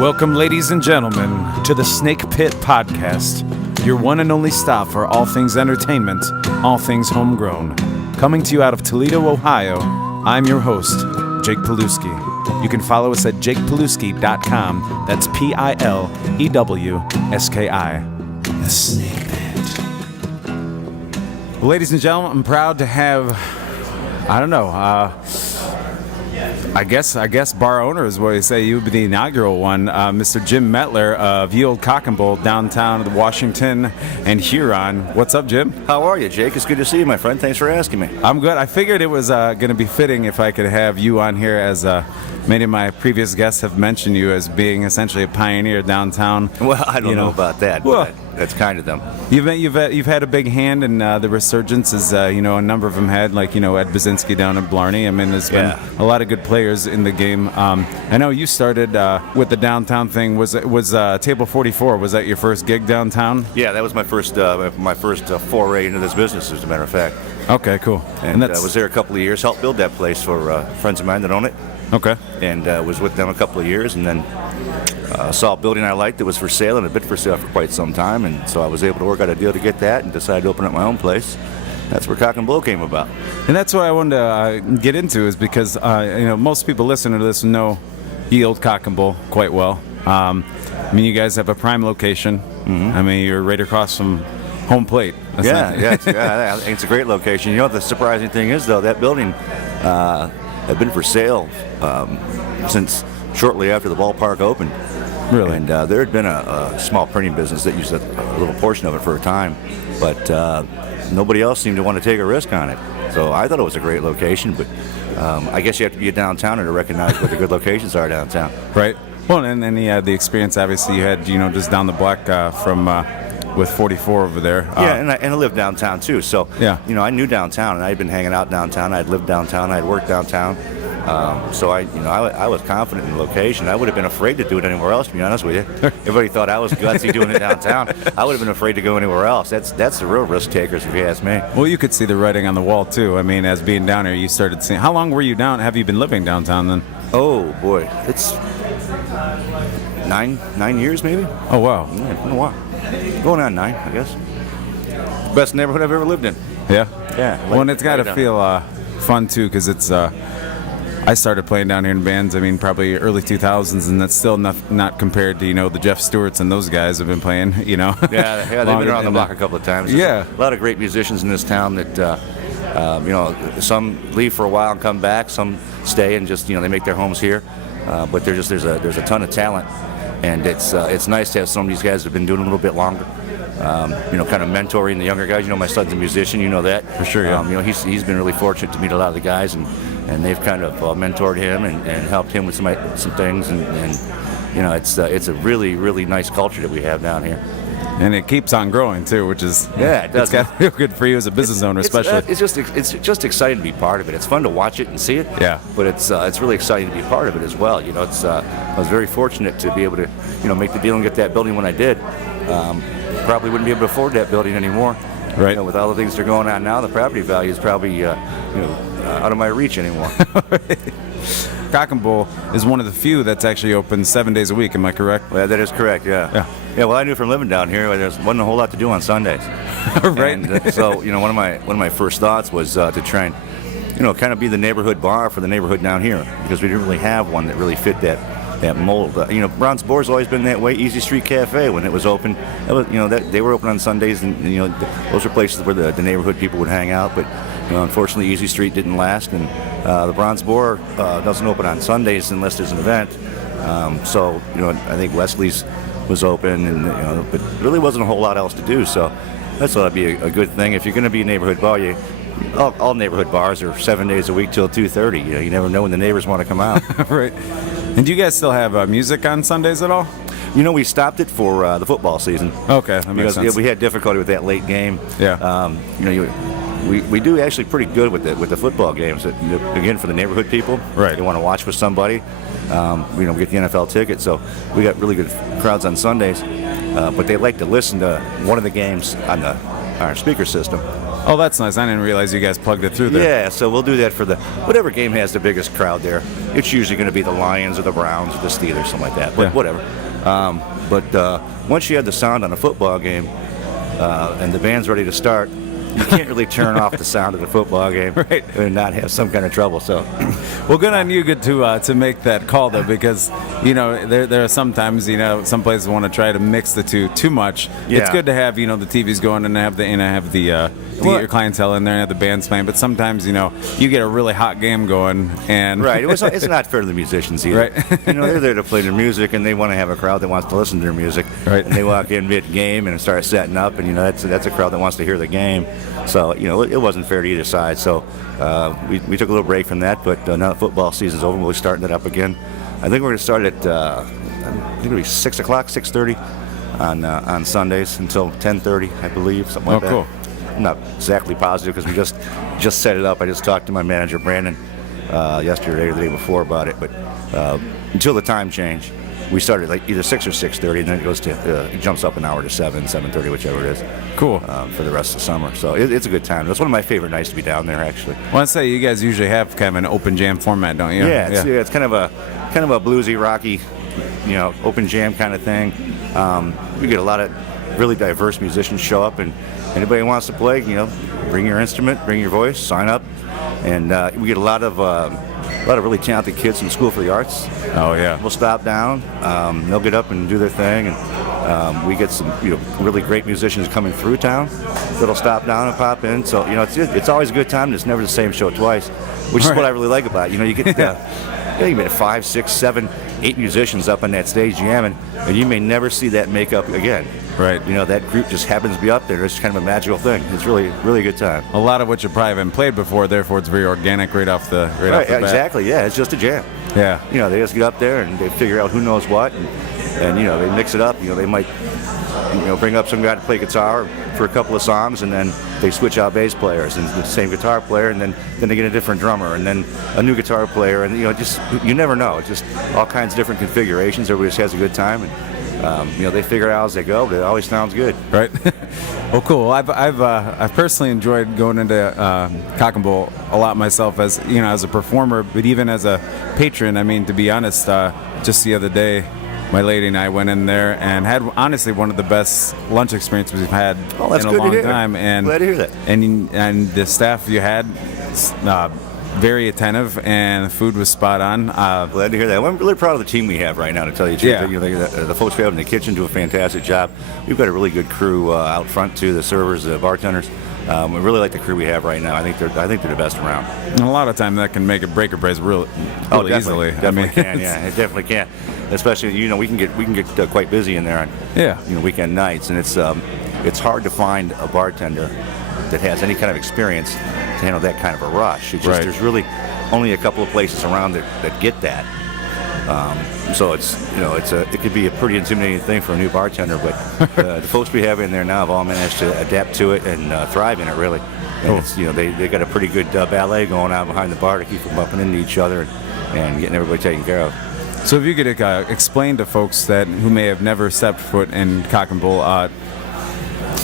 Welcome, ladies and gentlemen, to the Snake Pit Podcast, your one and only stop for all things entertainment, all things homegrown. Coming to you out of Toledo, Ohio, I'm your host, Jake Pilewski. You can follow us at jakepilewski.com. That's Pilewski. The Snake Pit. Well, ladies and gentlemen, I'm proud to have, I guess bar owner is what you say. You would be the inaugural one, Mr. Jim Mettler of Ye Olde Cock and Bull, downtown of Washington and Huron. What's up, Jim? How are you, Jake? It's good to see you, my friend. Thanks for asking me. I'm good. I figured it was going to be fitting if I could have you on here, as many of my previous guests have mentioned you as being essentially a pioneer downtown. Well, I don't know about that, but that's kind of them. You've had a big hand in the resurgence, as a number of them had, like Ed Basinski down in Blarney. I mean, there's been a lot of good players in the game. I know you started with the downtown thing. Was Table 44? Was that your first gig downtown? Yeah, that was my first foray into this business, as a matter of fact. Okay, cool. And I was there a couple of years, helped build that place for friends of mine that own it. Okay. And was with them a couple of years, and then saw a building I liked that was for sale and had been for sale for quite some time, and so I was able to work out a deal to get that and decided to open up my own place. That's where Cock and Bull came about. And that's what I wanted to get into, is because most people listening to this know Ye Olde Cock and Bull quite well. I mean, you guys have a prime location. Mm-hmm. I mean, you're right across from home plate. I think it's a great location. The surprising thing is, though, that building had been for sale since shortly after the ballpark opened. Really? And there had been a small printing business that used a little portion of it for a time, but nobody else seemed to want to take a risk on it. So I thought it was a great location, but I guess you have to be a downtowner to recognize what the good locations are downtown. Right. Well, and then the experience, obviously, you had, just down the block from with 44 over there. And I lived downtown, too. So, yeah. I knew downtown, and I had been hanging out downtown. I had lived downtown. I had worked downtown. So I was confident in the location. I would have been afraid to do it anywhere else, to be honest with you. Everybody thought I was gutsy doing it downtown. I would have been afraid to go anywhere else. That's the real risk takers, if you ask me. Well, you could see the writing on the wall, too. I mean, as being down here, you started seeing. How long were you down? Have you been living downtown then? Oh, boy. It's 9 years, maybe. Oh, wow. Yeah, it's been a while. Going on 9, I guess. Best neighborhood I've ever lived in. Yeah? Yeah. Well, and it's got to feel fun, too, because it's... I started playing down here in bands, probably early 2000s, and that's still not compared to, the Jeff Stewarts and those guys have been playing, Yeah, they've been around the block a couple of times. There's a lot of great musicians in this town that, some leave for a while and come back, some stay and just, they make their homes here. But there's a ton of talent, and it's nice to have some of these guys that have been doing it a little bit longer. Kind of mentoring the younger guys. My son's a musician, that. For sure, yeah. He's been really fortunate to meet a lot of the guys, and they've kind of mentored him and helped him with some things, and it's a really, really nice culture that we have down here. And it keeps on growing too, which is it does. It's got to feel good for you as a business owner, especially. It's just exciting to be part of it. It's fun to watch it and see it. Yeah. But it's really exciting to be part of it as well. I was very fortunate to be able to make the deal and get that building when I did. Probably wouldn't be able to afford that building anymore. Right. With all the things that are going on now, the property value is probably out of my reach anymore. Cock and Bull is one of the few that's actually open 7 days a week. Am I correct? Well, that is correct. Yeah. Well, I knew from living down here, there wasn't a whole lot to do on Sundays. Right. And so, one of my first thoughts was to try and, kind of be the neighborhood bar for the neighborhood down here, because we didn't really have one that really fit that mold. Bronze Boar's always been that way. Easy Street Cafe, when it was open, they were open on Sundays, and those were places where the neighborhood people would hang out. But unfortunately, Easy Street didn't last, and the Bronze Boar doesn't open on Sundays unless there's an event. So I think Wesley's was open, and but really wasn't a whole lot else to do. So that's thought it'd be a good thing if you're going to be a neighborhood bar. All neighborhood bars are 7 days a week till 2:30. You never know when the neighbors want to come out. Right. And do you guys still have music on Sundays at all? We stopped it for the football season. Okay, that makes sense. We had difficulty with that late game. Yeah. We do actually pretty good with the football games. Again, for the neighborhood people, right? They want to watch with somebody. We get the NFL ticket, so we got really good crowds on Sundays. But they like to listen to one of the games on our speaker system. Oh, that's nice. I didn't realize you guys plugged it through there. Yeah, so we'll do that for whatever game has the biggest crowd there. It's usually going to be the Lions or the Browns or the Steelers, something like that, but whatever. But once you have the sound on a football game and the band's ready to start, you can't really turn off the sound of the football game and not have some kind of trouble. So, well, good on you, good to make that call though, because there are sometimes some places want to try to mix the two too much. Yeah. It's good to have the TVs going and have the your clientele in there and have the bands playing, but sometimes you get a really hot game going and right. It's not fair to the musicians either. Right. They're there to play their music and they want to have a crowd that wants to listen to their music. Right. And they walk in mid-game and start setting up, and that's a crowd that wants to hear the game. So it wasn't fair to either side. So we took a little break from that, but now that football season's over, we'll be starting it up again. I think we're going to start at I think it'll be 6 o'clock, 6:30 on Sundays until 10:30, I believe, something like that. Cool. I'm not exactly positive because we just set it up. I just talked to my manager Brandon yesterday or the day before about it. But until the time change, we started like either 6 or 6:30, and then it jumps up an hour to 7:30, whichever it is. Cool. For the rest of the summer, so it's a good time. That's one of my favorite nights to be down there, actually. Well, I'd say you guys usually have kind of an open jam format, don't you? Yeah, it's kind of a bluesy, rocky, open jam kind of thing. We get a lot of really diverse musicians show up, and anybody who wants to play, bring your instrument, bring your voice, sign up, and we get a lot of really talented kids from the School for the Arts. Oh yeah. We'll stop down. They'll get up and do their thing, and we get some really great musicians coming through town that'll stop down and pop in. So it's always a good time. It's never the same show twice, which is what I really like about it. You get you get 5, 6, 7, 8 musicians up on that stage jamming, and you may never see that makeup again. Right. That group just happens to be up there. It's kind of a magical thing. It's really, really a good time. A lot of which you probably haven't played before, therefore it's very organic right off the bat. Exactly. Yeah, it's just a jam. Yeah. They just get up there and they figure out who knows what, and they mix it up. They might bring up some guy to play guitar for a couple of songs, and then they switch out bass players and the same guitar player, and then they get a different drummer and then a new guitar player, and just you never know. It's just all kinds of different configurations. Everybody just has a good time, and they figure it out as they go, but it always sounds good. Right. Well, cool. I've personally enjoyed going into Cock and Bull a lot myself as as a performer, but even as a patron. I mean, to be honest, just the other day, my lady and I went in there and had honestly one of the best lunch experiences we've had in a long time. And glad to hear that. And the staff you had. Very attentive, and the food was spot on. Glad to hear that. Well, I'm really proud of the team we have right now, to tell you the truth. Yeah. The folks we have in the kitchen do a fantastic job. We've got a really good crew out front too. The servers, the bartenders. We really like the crew we have right now. I think they're the best around. And a lot of time that can make a break or break really easily. Definitely can. Yeah, it definitely can. Especially we can get quite busy in there on weekend nights, and it's hard to find a bartender that has any kind of experience to handle that kind of a rush. It's just there's really only a couple of places around that get that. So it could be a pretty intimidating thing for a new bartender, but the folks we have in there now have all managed to adapt to it and thrive in it, really. And it's, they got a pretty good ballet going on behind the bar to keep them bumping into each other and getting everybody taken care of. So if you could explain to folks who may have never stepped foot in Cock and Bull,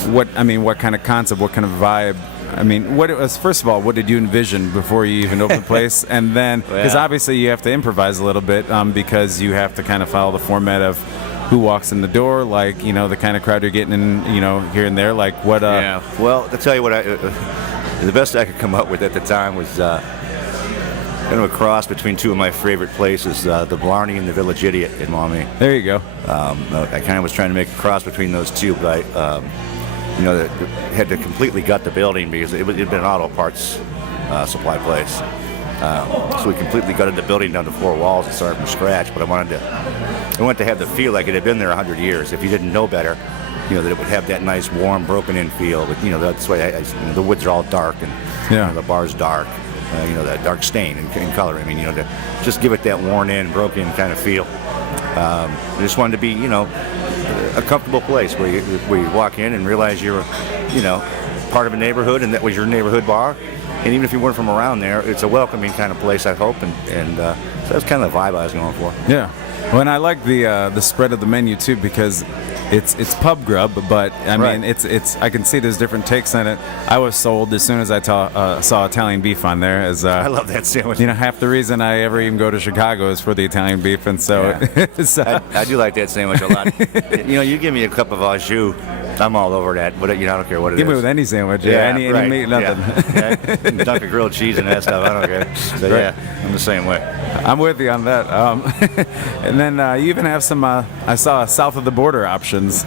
what kind of concept, what kind of vibe? I mean, first of all, what did you envision before you even opened the place? And then, because obviously you have to improvise a little bit because you have to kind of follow the format of who walks in the door, like, the kind of crowd you're getting in, here and there, like what... Yeah, well, to tell you what, the best I could come up with at the time was kind of a cross between two of my favorite places, the Blarney and the Village Idiot in Maumee. There you go. I kind of was trying to make a cross between those two, but I had to completely gut the building because it had been an auto parts supply place. So we completely gutted the building down to 4 walls and started from scratch. But I wanted to have the feel like it had been there 100 years. If you didn't know better, that it would have that nice, warm, broken-in feel. But that's why the woods are all dark and the bar's dark. That dark stain in color. I mean, to just give it that worn-in, broken kind of feel. I just wanted to be, a comfortable place where you walk in and realize you're, part of a neighborhood and that was your neighborhood bar. And even if you weren't from around there, it's a welcoming kind of place, I hope. And so that's kind of the vibe I was going for. Yeah. Well, and I like the spread of the menu too, because it's pub grub, but I mean, Right. it's. I can see there's different takes on it. I was sold as soon as I saw Italian beef on there. As I love that sandwich. half the reason I ever even go to Chicago is for the Italian beef, and so it's, I do like that sandwich a lot. You give me a cup of au jus, I'm all over that. But I don't care what it is. give me with any sandwich, any right. meat, nothing. Yeah. Dunk of grilled cheese and that stuff. I don't care. So, Right. yeah, I'm the same way. I'm with you on that. And then you even have some. I saw south of the border options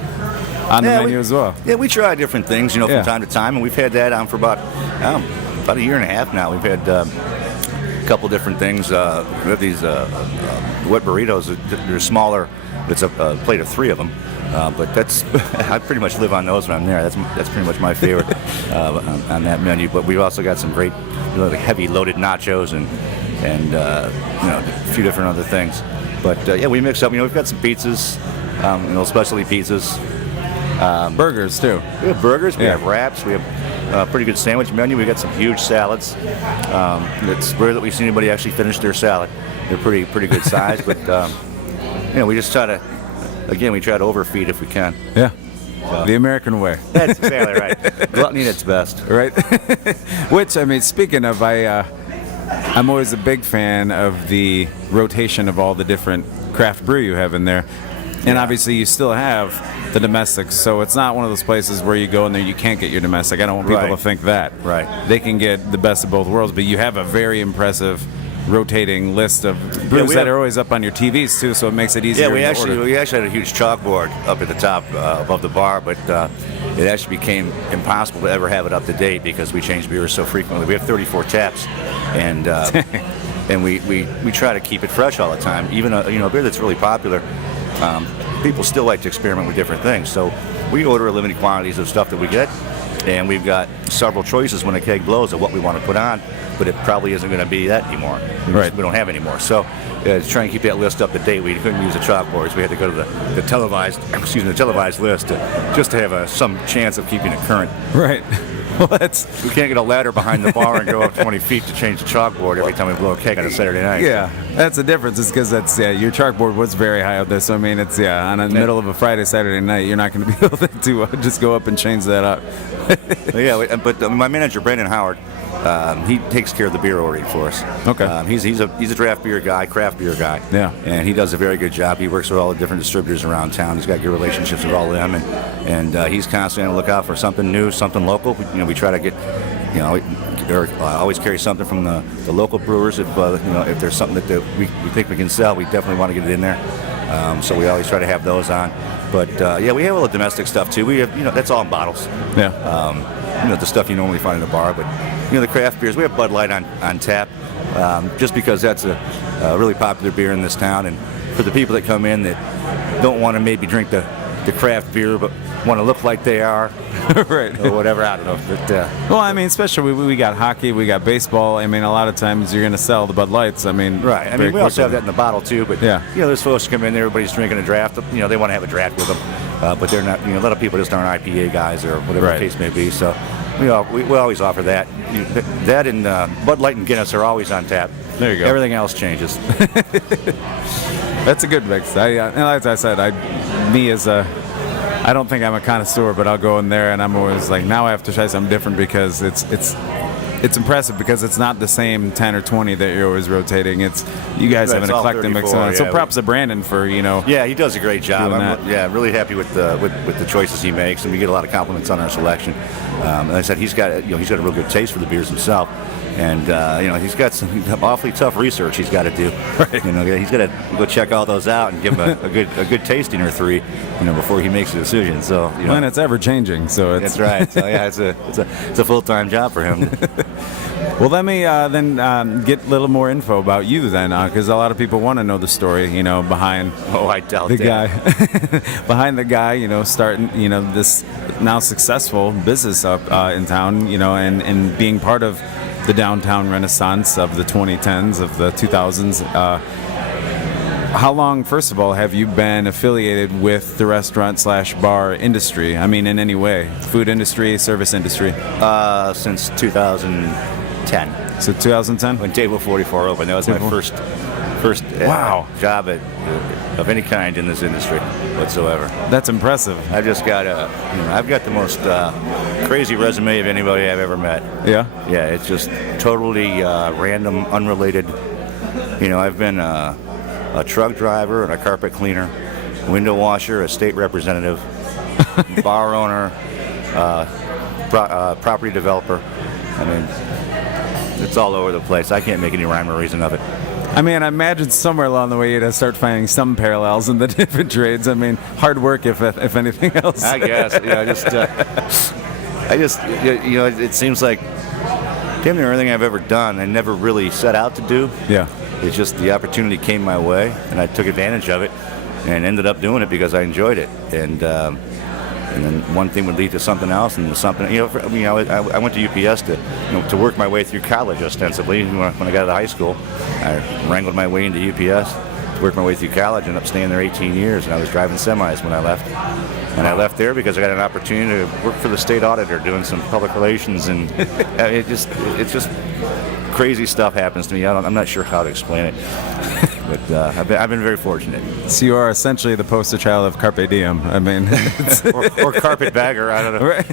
on the menu as well. Yeah, we try different things, from Yeah. time to time, and we've had that on for about a year and a half now. We've had a couple different things. We have these wet burritos. They're smaller. It's a plate of 3 of them. But that's I pretty much live on those when I'm there. That's pretty much my favorite on that menu. But we've also got some great heavy loaded nachos and a few different other things. But we mix up. We've got some pizzas, specialty pizzas. Burgers too. We have burgers. We Yeah. have wraps. We have a pretty good sandwich menu. We got some huge salads. It's rare that we see anybody actually finish their salad. They're pretty good size. But we just try to. Again, we try to overfeed if we can. Yeah. The American way. That's exactly right. Gluttony at its best. Right. Which, I mean, speaking of, I'm always a big fan of the rotation of all the different craft brew you have in there. And obviously you still have the domestics, so it's not one of those places where you go in there you can't get your domestic. I don't want people Right. to think that. Right. They can get the best of both worlds, but you have a very impressive rotating list of brews we that have- are always up on your TVs too, so it makes it easier Yeah, we to actually order. had a huge chalkboard up at the top above the bar, but it actually became impossible to ever have it up to date because we change beers so frequently. We have 34 taps, and and we try to keep it fresh all the time. Even a beer that's really popular, people still like to experiment with different things. So we order limited quantities of stuff that we get, and we've got several choices when a keg blows of what we want to put on, but it probably isn't going to be that anymore. Right. We don't have any more. So to try and keep that list up to date, we couldn't use the chalkboards. We had to go to the televised list just to have some chance of keeping it current. Right. Well, that's We can't get a ladder behind the bar and go up 20 feet to change the chalkboard every time we blow a keg on a Saturday night. that's the difference. Is because your chalkboard was very high up there. So I mean, it's on the middle of a Friday, Saturday night, you're not going to be able to just go up and change that up. But my manager Brandon Howard, he takes care of the beer ordering for us. Okay. He's a draft beer guy, craft beer guy. Yeah. And he does a very good job. He works with all the different distributors around town. He's got good relationships with all of them, and he's constantly on the lookout for something new, something local. We try to get, always carry something from the local brewers. If there's something that we think we can sell, we definitely want to get it in there. So we always try to have those on. But we have all the domestic stuff too. We have that's all in bottles. Yeah. The stuff you normally find in a bar, but the craft beers. We have Bud Light on tap, just because that's a really popular beer in this town, and for the people that come in that don't want to maybe drink the craft beer but want to look like they are, Right. or whatever. I don't know. But Well, I mean, especially we got hockey, we got baseball. I mean, a lot of times you're going to sell the Bud Lights. I mean, right. I very mean, we also have quickly. that in the bottle too. But Yeah. there's folks who come in there. Everybody's drinking a draft. They want to have a draft with them, but they're not. A lot of people just aren't IPA guys or whatever Right. the case may be. So we always offer that. That and Bud Light and Guinness are always on tap. There you go. Everything else changes. That's a good mix. And as I said, I don't think I'm a connoisseur, but I'll go in there and I'm always like, now I have to try something different because it's impressive because it's not the same 10 or 20 that you're always rotating. It's you guys have an It's all eclectic mix 34, on it. So yeah. props to Brandon for Yeah, he does a great job. Doing I'm that. really happy with the choices he makes, and we get a lot of compliments on our selection. Like I said, he's got a real good taste for the beers himself, and he's got some awfully tough research he's got to do. Right. He's got to go check all those out and give him a good tasting or three, before he makes a decision. So and it's ever changing. So it's that's right. So yeah, it's a full-time job for him. Well, let me then get a little more info about you then, because a lot of people want to know the story, behind Oh, I doubt the that. guy, behind the guy, starting, this now successful business up in town, and being part of the downtown renaissance of the 2010s, of the 2000s. How long, first of all, have you been affiliated with the restaurant/bar industry? I mean, in any way, food industry, service industry? Since 2010. So 2010? When Table 44 opened, that was my first Wow. job of any kind in this industry whatsoever. That's impressive. I've just got I've got the most crazy resume of anybody I've ever met. Yeah. Yeah, it's just totally random, unrelated. I've been a truck driver and a carpet cleaner, window washer, a state representative, bar owner, property developer. I mean, it's all over the place. I can't make any rhyme or reason of it. I mean, I imagine somewhere along the way you'd start finding some parallels in the different trades. I mean, hard work if anything else. I guess. It seems like damn near everything I've ever done, I never really set out to do. Yeah. It's just the opportunity came my way, and I took advantage of it, and ended up doing it because I enjoyed it. And then one thing would lead to something else, and something. I went to UPS to work my way through college ostensibly. When I got out of high school, I wrangled my way into UPS to work my way through college. Ended up staying there 18 years, and I was driving semis when I left. And I left there because I got an opportunity to work for the state auditor doing some public relations, and it's just crazy stuff happens to me. I'm not sure how to explain it, but I've been very fortunate. So you are essentially the poster child of Carpe Diem. I mean, or carpet bagger. I don't know. Right.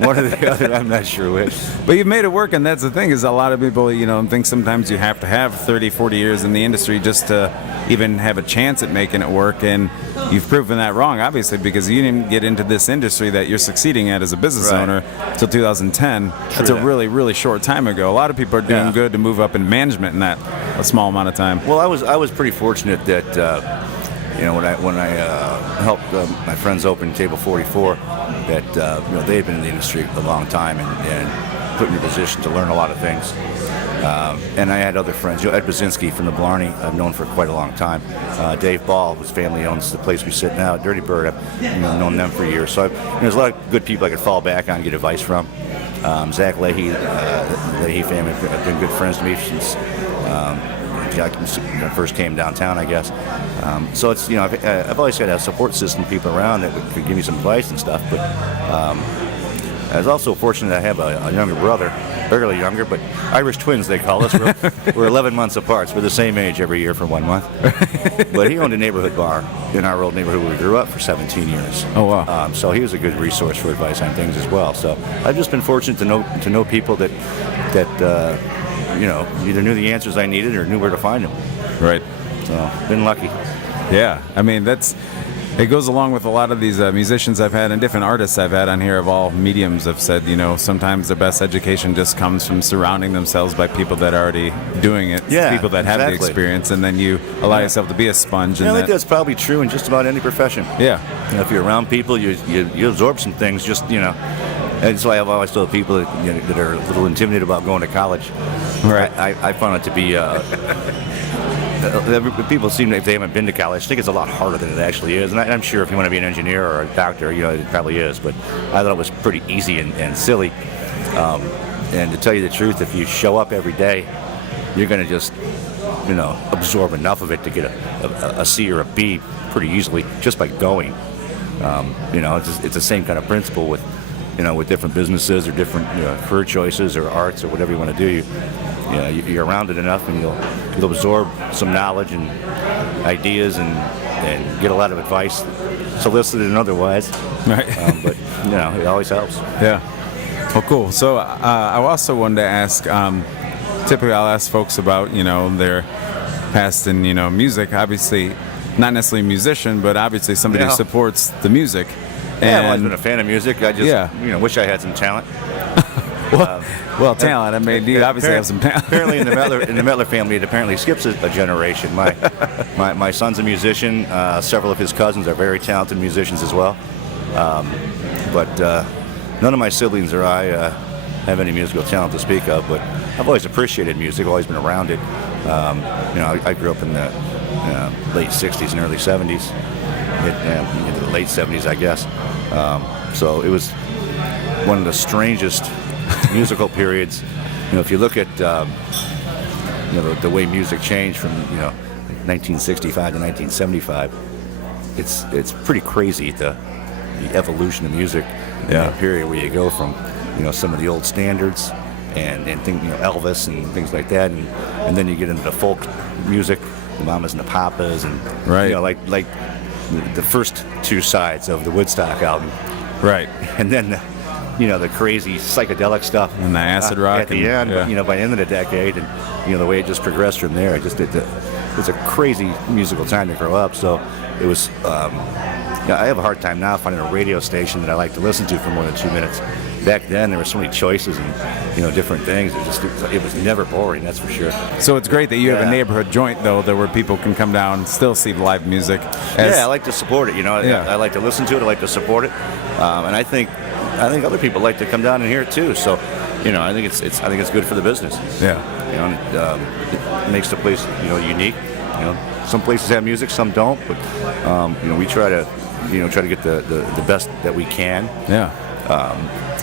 One or the other. I'm not sure which. But you've made it work, and that's the thing, is a lot of people, think sometimes you have to have 30, 40 years in the industry just to even have a chance at making it work, and you've proven that wrong, obviously, because you didn't get into this industry that you're succeeding at as a business owner until 2010. That's a really, really short time ago. A lot of people are doing good to move up in management in that a small amount of time. Well, I was pretty fortunate that when I helped my friends open Table 44, that they had been in the industry a long time and put in a position to learn a lot of things. And I had other friends. Ed Basinski from the Blarney, I've known for quite a long time. Dave Ball, whose family owns the place we sit now, Dirty Bird, I've known them for years. So there's a lot of good people I could fall back on and get advice from. Zach Leahy, Leahy family have been good friends to me since I first came downtown, I guess. So it's I've always had a support system, people around that could give me some advice and stuff. But I was also fortunate I have a younger brother, barely younger, but Irish twins they call us. We're 11 months apart, so we're the same age every year for 1 month. But he owned a neighborhood bar in our old neighborhood where we grew up for 17 years. Oh wow! So he was a good resource for advice on things as well. So I've just been fortunate to know people that either knew the answers I needed or knew where to find them. Right. So been lucky. Yeah, I mean it goes along with a lot of these musicians I've had and different artists I've had on here of all mediums have said, sometimes their best education just comes from surrounding themselves by people that are already doing it, people that have the experience, and then you allow yourself to be a sponge. I think that's probably true in just about any profession. Yeah. If you're around people, you absorb some things, and that's why I've always told people that are a little intimidated about going to college. Right. I found it to be... people seem, if they haven't been to college, think it's a lot harder than it actually is. And I'm sure if you want to be an engineer or a doctor, it probably is. But I thought it was pretty easy and silly. And to tell you the truth, if you show up every day, you're going to just, absorb enough of it to get a C or a B pretty easily just by going. It's the same kind of principle with different businesses or different career choices or arts or whatever you want to do. You're around it enough, and you'll absorb some knowledge and ideas and get a lot of advice, solicited and otherwise. Right. But it always helps. Yeah. Well, cool. So I also wanted to ask. Typically, I'll ask folks about their past in music. Obviously, not necessarily a musician, but obviously somebody who supports the music. Yeah, I've always been a fan of music. I just wish I had some talent. Well, talent. I mean, you obviously have some talent. Apparently, in the Mettler family, it apparently skips a generation. My son's a musician. Several of his cousins are very talented musicians as well. But none of my siblings or I have any musical talent to speak of. But I've always appreciated music. Always been around it. I grew up in the late '60s and early '70s, into the late '70s, I guess. So it was one of the strangest musical periods. If you look at the way music changed from 1965 to 1975, it's pretty crazy the evolution of music in that period, where you go from some of the old standards and think, Elvis and things like that, and then you get into the folk music, the Mamas and the Papas, and right. like the first two sides of the Woodstock album, right, and then the crazy psychedelic stuff and the acid rock at the end. Yeah. But, by the end of the decade, and the way it just progressed from there, it's a crazy musical time to grow up. So it was. I have a hard time now finding a radio station that I like to listen to for more than 2 minutes. Back then, there were so many choices and different things. It was never boring, that's for sure. So it's great that you have a neighborhood joint though, where people can come down and still see the live music. I like to support it. I like to listen to it. I like to support it, and I think other people like to come down and hear it too. So, I think it's good for the business. Yeah. It makes the place unique. Some places have music, some don't, but we try to get the best that we can. Yeah.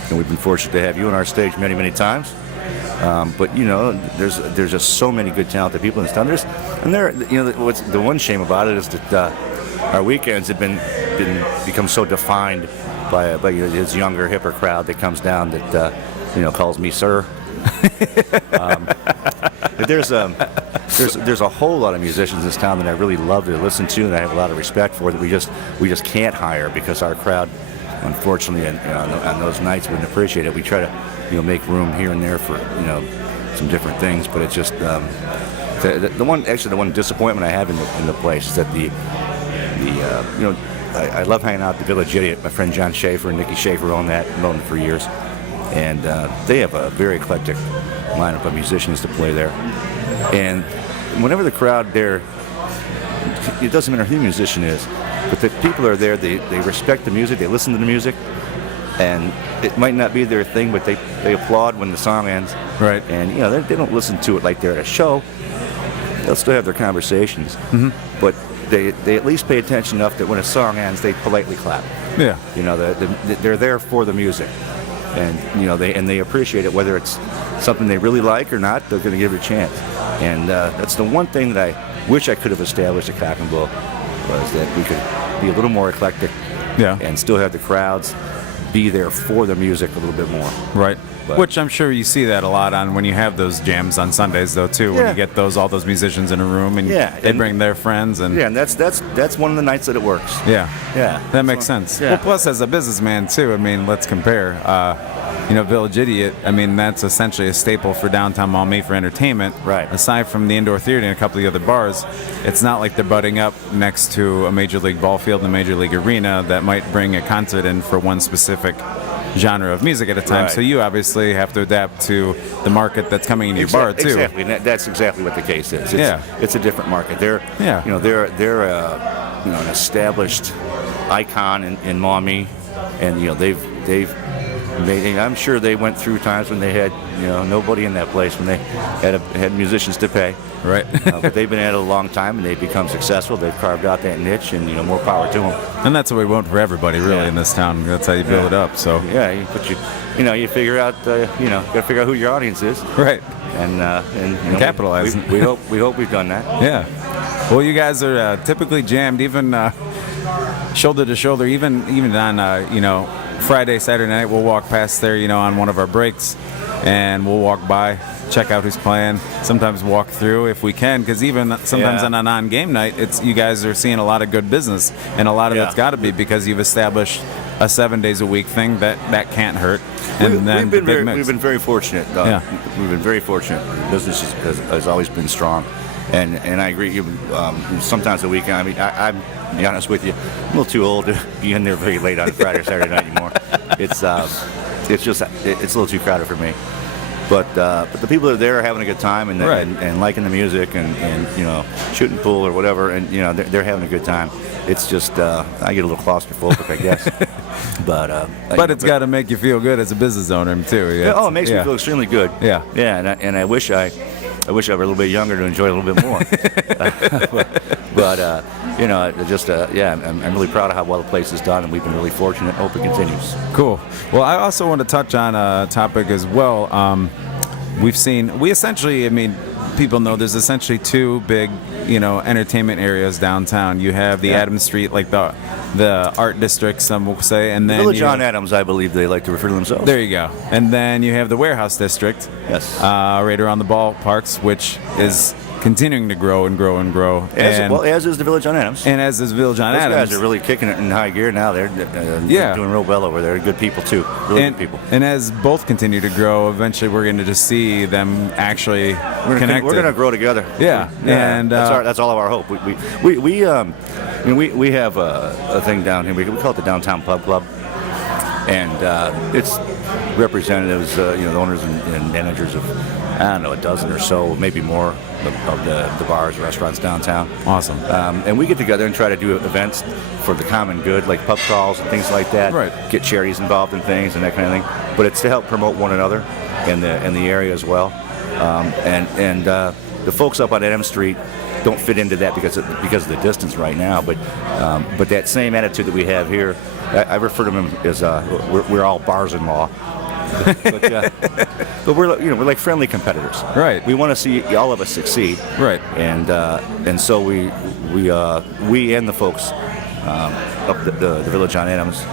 And we've been fortunate to have you on our stage many, many times. But there's just so many good, talented people in this town. What's the one shame about it is that our weekends have become so defined by his younger, hipper crowd that comes down that calls me sir. There's a whole lot of musicians in this town that I really love to listen to, and I have a lot of respect for, that we just can't hire because our crowd, unfortunately, on those nights wouldn't appreciate it. We try to make room here and there for some different things, but it's just the one disappointment I have in the place is that I love hanging out at the Village Idiot. My friend John Schaefer and Nikki Schaefer own it for years, and they have a very eclectic lineup of musicians to play there. And whenever the crowd there, it doesn't matter who the musician is, but the people are there, they respect the music, they listen to the music, and it might not be their thing, but they applaud when the song ends. Right. And they don't listen to it like they're at a show. They'll still have their conversations, but they at least pay attention enough that when a song ends, they politely clap. Yeah. They're there for the music, and they appreciate it, whether it's something they really like or not. They're going to give it a chance, and that's the one thing that I wish I could have established at Cock and Bull, was that we could be a little more eclectic, and still have the crowds be there for the music a little bit more. Right. Which I'm sure you see that a lot on when you have those jams on Sundays, though, too. When you get all those musicians in a room and they bring their friends. And and that's one of the nights that it works. Yeah. Yeah. That makes sense. Yeah. Well, plus, as a businessman, too, I mean, let's compare. Village Idiot, I mean, that's essentially a staple for downtown Maumee for entertainment. Right. Aside from the indoor theater and a couple of the other bars, it's not like they're butting up next to a major league ball field and a major league arena that might bring a concert in for one specific genre of music at a time. Right. So you obviously have to adapt to the market that's coming in your bar too. Exactly, and that's exactly what the case is. It's a different market. They're an established icon in Maumee, and they've made. I'm sure they went through times when they had nobody in that place, when they had musicians to pay. Right. But they've been at it a long time, and they've become successful. They've carved out that niche, and more power to them. And that's what we want for everybody, really, in this town. That's how you build it up. So you figure out got to figure out who your audience is. Right. And capitalize. We hope we've done that. Yeah. Well, you guys are typically jammed, even shoulder to shoulder, even on Friday, Saturday night. We'll walk past there, on one of our breaks, and we'll walk by, check out who's playing. Sometimes walk through if we can, because even sometimes on a non-game night, you guys are seeing a lot of good business, and a lot of it's got to be because you've established a 7 days a week thing that can't hurt. And we've been very fortunate. We've been very fortunate. The business has always been strong, and I agree. Sometimes a weekend. I mean, I'm to be honest with you, I'm a little too old to be in there very late on Friday or Saturday night anymore. It's a little too crowded for me. But the people that are there are having a good time and liking the music and shooting pool or whatever, and they're having a good time. It's just I get a little claustrophobic, I guess. But it's got to make you feel good as a business owner too. It makes me feel extremely good. Yeah. Yeah, and I wish I were a little bit younger to enjoy it a little bit more. I'm really proud of how well the place is done, and we've been really fortunate. Hope it continues. Cool. Well, I also want to touch on a topic as well. we essentially, I mean, people know there's essentially two big, entertainment areas downtown. You have the Adams Street, like the art district, some will say, and then Village on Adams, I believe they like to refer to themselves. There you go. And then you have the warehouse district. Yes. Right around the ballparks, which is continuing to grow and grow and grow. As is the Village on Adams. And as is Village on Adams. Those guys are really kicking it in high gear now. They're doing real well over there. Good people, too. Really good people. And as both continue to grow, eventually we're going to just see them actually connected. We're going to grow together. Yeah. And that's all of our hope. We have a thing down here. We call it the Downtown Pub Club. And it's representatives, the owners and managers of, I don't know, a dozen or so, maybe more, of the bars, restaurants downtown. Awesome. And we get together and try to do events for the common good, like pub crawls and things like that. Right. Get charities involved in things and that kind of thing. But it's to help promote one another in the area as well. And the folks up on Adams Street don't fit into that because of the distance right now. But that same attitude that we have here, I refer to them as we're all bars-in-law. but we're like friendly competitors. Right. We want to see all of us succeed. Right. And so we and the folks up the Village on Adams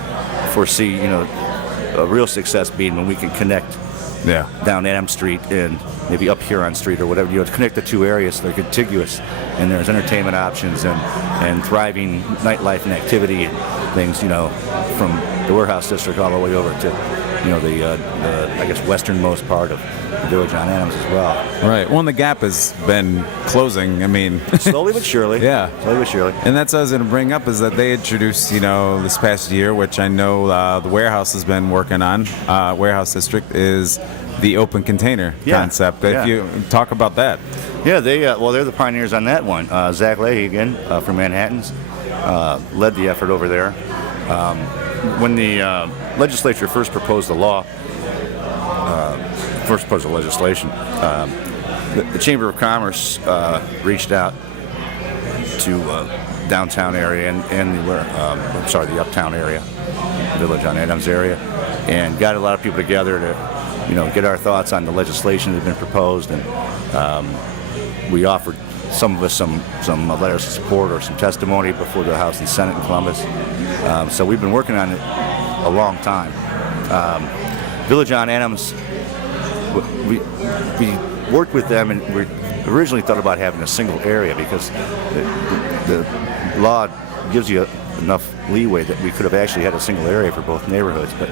foresee a real success being when we can connect down Adams Street and maybe up Huron Street or whatever, to connect the two areas so they're contiguous, and there's entertainment options and thriving nightlife and activity and things, from the warehouse district all the way over to the I guess westernmost part of the Village on Adams as well. Right. Well, and the gap has been closing. I mean, slowly but surely. Yeah. Slowly but surely. And that's what I was going to bring up, is that they introduced, this past year, which I know the warehouse has been working on. Warehouse district is the open container concept. If you talk about that. Yeah, they're the pioneers on that one. Zach Leahy again from Manhattan's led the effort over there. When the legislature first proposed the legislation, the Chamber of Commerce reached out to downtown area and the uptown area, Village on Adams area, and got a lot of people together to get our thoughts on the legislation that had been proposed, and we offered some of us some letters of support or some testimony before the House and Senate in Columbus. So we've been working on it a long time. Village on Adams, we worked with them, and we originally thought about having a single area because the law gives you enough leeway that we could have actually had a single area for both neighborhoods. But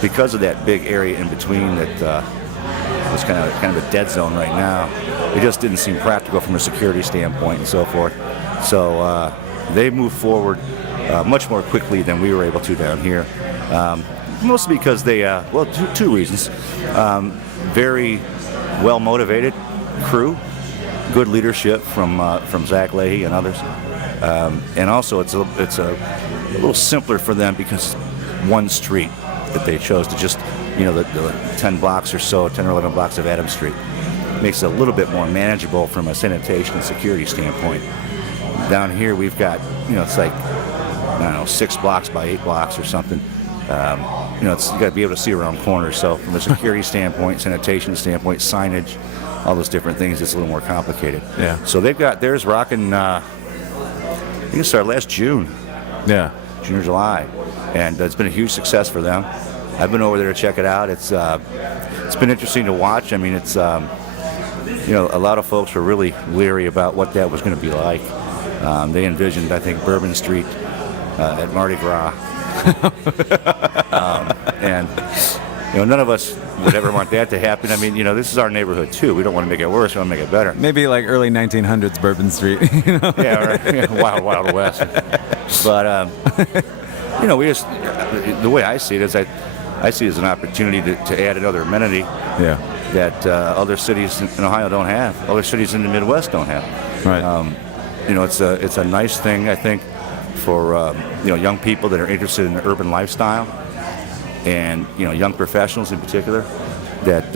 because of that big area in between that was kind of a dead zone right now, it just didn't seem practical from a security standpoint and so forth. So they moved forward much more quickly than we were able to down here. Mostly because they, two reasons. Very well-motivated crew, good leadership from Zach Leahy and others. And also it's a little simpler for them because one street that they chose to just, the 10 blocks or so, 10 or 11 blocks of Adams Street. Makes it a little bit more manageable from a sanitation and security standpoint. Down here we've got, it's like, 6 blocks by 8 blocks or something. You got to be able to see around corners. So from a security standpoint, sanitation standpoint, signage, all those different things, it's a little more complicated. Yeah. So they've got theirs rocking, I think it started last June. Yeah. June or July. And it's been a huge success for them. I've been over there to check it out. It's been interesting to watch. I mean, it's, a lot of folks were really leery about what that was going to be like. They envisioned, I think, Bourbon Street at Mardi Gras. And none of us would ever want that to happen. I mean, this is our neighborhood too. We don't want to make it worse. We want to make it better. Maybe like early 1900s Bourbon Street. Yeah, Wild West. But we just, the way I see it is I see it as an opportunity to add another amenity that other cities in Ohio don't have. Other cities in the Midwest don't have. Right. It's a nice thing, I think, for young people that are interested in the urban lifestyle, and young professionals in particular. That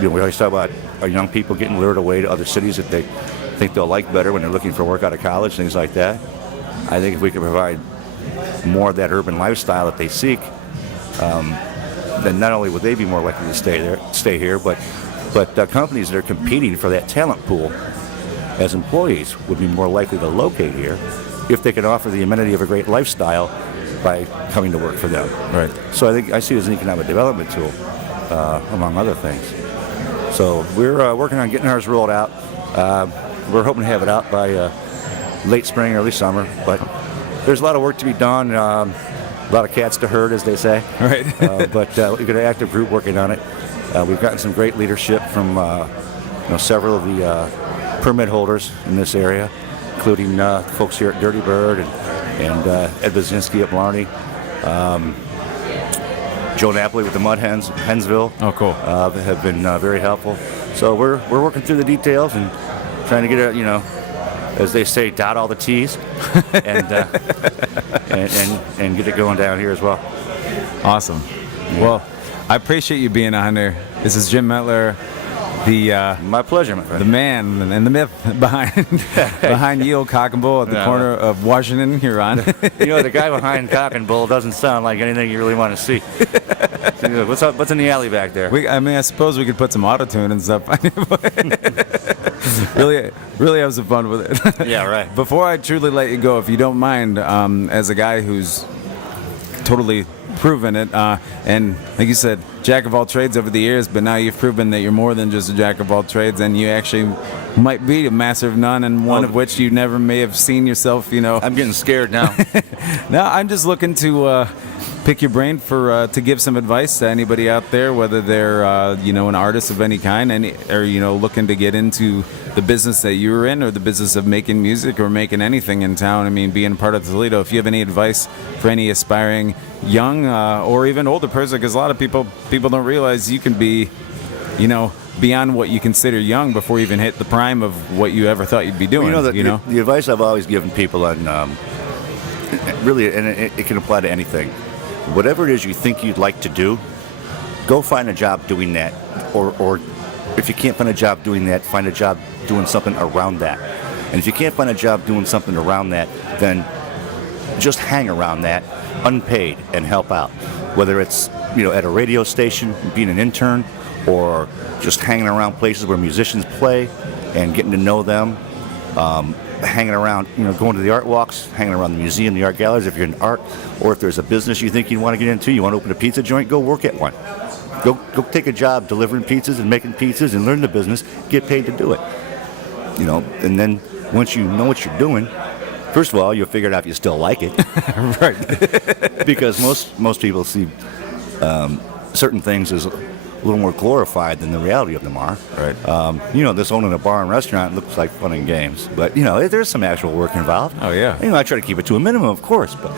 we always talk about our young people getting lured away to other cities that they think they'll like better when they're looking for work out of college, things like that. I think if we could provide more of that urban lifestyle that they seek, then not only would they be more likely to stay here, but But companies that are competing for that talent pool as employees would be more likely to locate here if they can offer the amenity of a great lifestyle by coming to work for them. Right. So I see it as an economic development tool, among other things. So we're working on getting ours rolled out. We're hoping to have it out by late spring, early summer. But there's a lot of work to be done. A lot of cats to herd, as they say. Right. But we've got an active group working on it. We've gotten some great leadership from several of the permit holders in this area, including folks here at Dirty Bird and Ed Bazinski at Blarney. Joe Napoli with the Mud Hens, Hensville. Oh, cool. They have been very helpful. So we're working through the details and trying to get it, as they say, dot all the T's and get it going down here as well. Awesome. Yeah. Well, I appreciate you being on here. This is Jim Mettler, My pleasure, my friend. the man and the myth behind Yield Cock and Bull at the corner of Washington and Huron. The guy behind Cock and Bull doesn't sound like anything you really want to see. What's up? What's in the alley back there? I suppose we could put some auto-tune and stuff. really have some fun with it. Yeah, right. Before I truly let you go, if you don't mind, as a guy who's totally proven it, and like you said, jack of all trades over the years, but now you've proven that you're more than just a jack of all trades, and you actually might be a master of none, and one of which you never may have seen yourself. I'm getting scared now. No, I'm just looking to pick your brain to give some advice to anybody out there, whether they're an artist of any kind, or looking to get into the business that you were in, or the business of making music or making anything in town. I mean, being part of Toledo, if you have any advice for any aspiring young or even older person, because a lot of people don't realize you can be, beyond what you consider young before you even hit the prime of what you ever thought you'd be doing. The advice I've always given people on, really, and it can apply to anything. Whatever it is you think you'd like to do, go find a job doing that. Or if you can't find a job doing that, find a job doing something around that. And if you can't find a job doing something around that, then just hang around that unpaid and help out. Whether it's at a radio station, being an intern, or just hanging around places where musicians play and getting to know them. Hanging around, going to the art walks, hanging around the museum, the art galleries if you're in art, or if there's a business you think you want to get into, you want to open a pizza joint, go work at one. Go take a job delivering pizzas and making pizzas and learn the business, get paid to do it. And then once you know what you're doing, first of all, you'll figure out if you still like it. Right. Because most people see certain things as a little more glorified than the reality of them are. Right. This owning a bar and restaurant looks like fun and games, but there's some actual work involved. Oh yeah. I try to keep it to a minimum, of course, but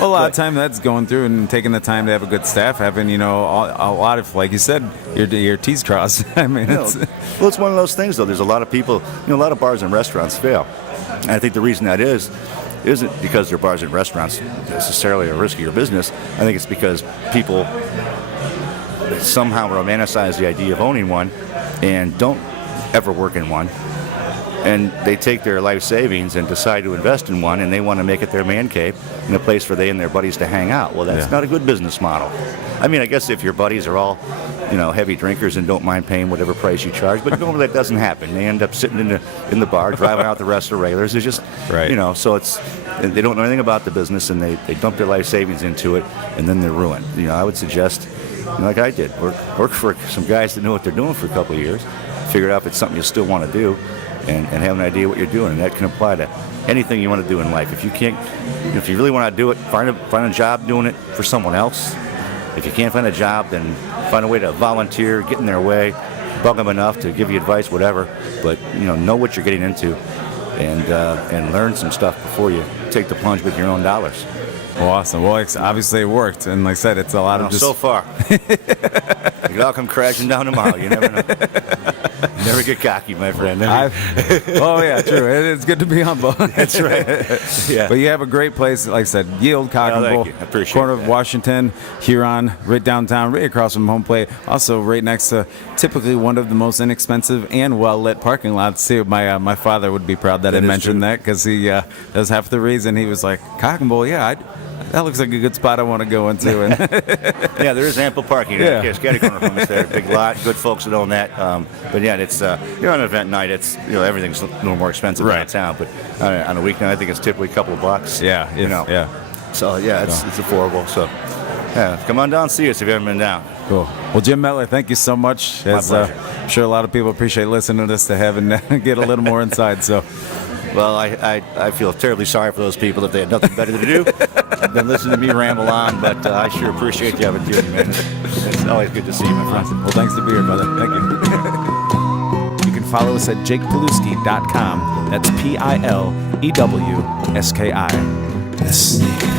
a lot of time that's going through and taking the time to have a good staff, having a lot of, like you said, your T's crossed. I mean, it's one of those things though. There's a lot of people, a lot of bars and restaurants fail, and I think the reason that isn't because they're bars and restaurants necessarily a riskier business. I think it's because people somehow romanticize the idea of owning one and don't ever work in one, and they take their life savings and decide to invest in one, and they want to make it their man cave and a place for they and their buddies to hang out. Well, that's not a good business model. I mean, I guess if your buddies are all heavy drinkers and don't mind paying whatever price you charge, but normally that doesn't happen. They end up sitting in the bar driving out the rest of the regulars. It's just right. So they don't know anything about the business, and they dump their life savings into it, and then they're ruined. I would suggest, like I did, work for some guys that know what they're doing for a couple of years, figure out if it's something you still want to do, and have an idea what you're doing. And that can apply to anything you want to do in life. If you really want to do it, find a job doing it for someone else. If you can't find a job, then find a way to volunteer, get in their way, bug them enough to give you advice, whatever. But know what you're getting into, and learn some stuff before you take the plunge with your own dollars. Well, awesome. Well, obviously it worked, and like I said, it's a lot of just so far. It could all come crashing down tomorrow. You never know. Never get cocky, my friend. Oh yeah, true. It's good to be humble. That's right. Yeah. But you have a great place, like I said, Yield Cock and Bull, I appreciate corner that. of Washington, Huron, right downtown, right across from home plate. Also, right next to typically one of the most inexpensive and well-lit parking lots too. My father would be proud that I mentioned that, because that was half the reason he was like, Cock and Bull, that looks like a good spot I want to go into. And yeah, there is ample parking. Yeah. It's got kitty corner from us there. Big lot, good folks that own that. But yeah, it's on an event night, it's everything's a little more expensive downtown. But on a weeknight, I think it's typically a couple of bucks. Yeah, yeah. So yeah, it's affordable. So yeah, come on down and see us if you haven't been down. Cool. Well, Jim Mettler, thank you so much. My pleasure. I'm sure a lot of people appreciate listening to this to have and get a little more inside. So, well, I feel terribly sorry for those people if they had nothing better to do than listen to me ramble on. But I sure appreciate you having me, man. It's always good to see you, my friend. Awesome. Well, thanks to be here, brother. Thank you. You can follow us at jakepilewski.com. That's Pilewski. The Snake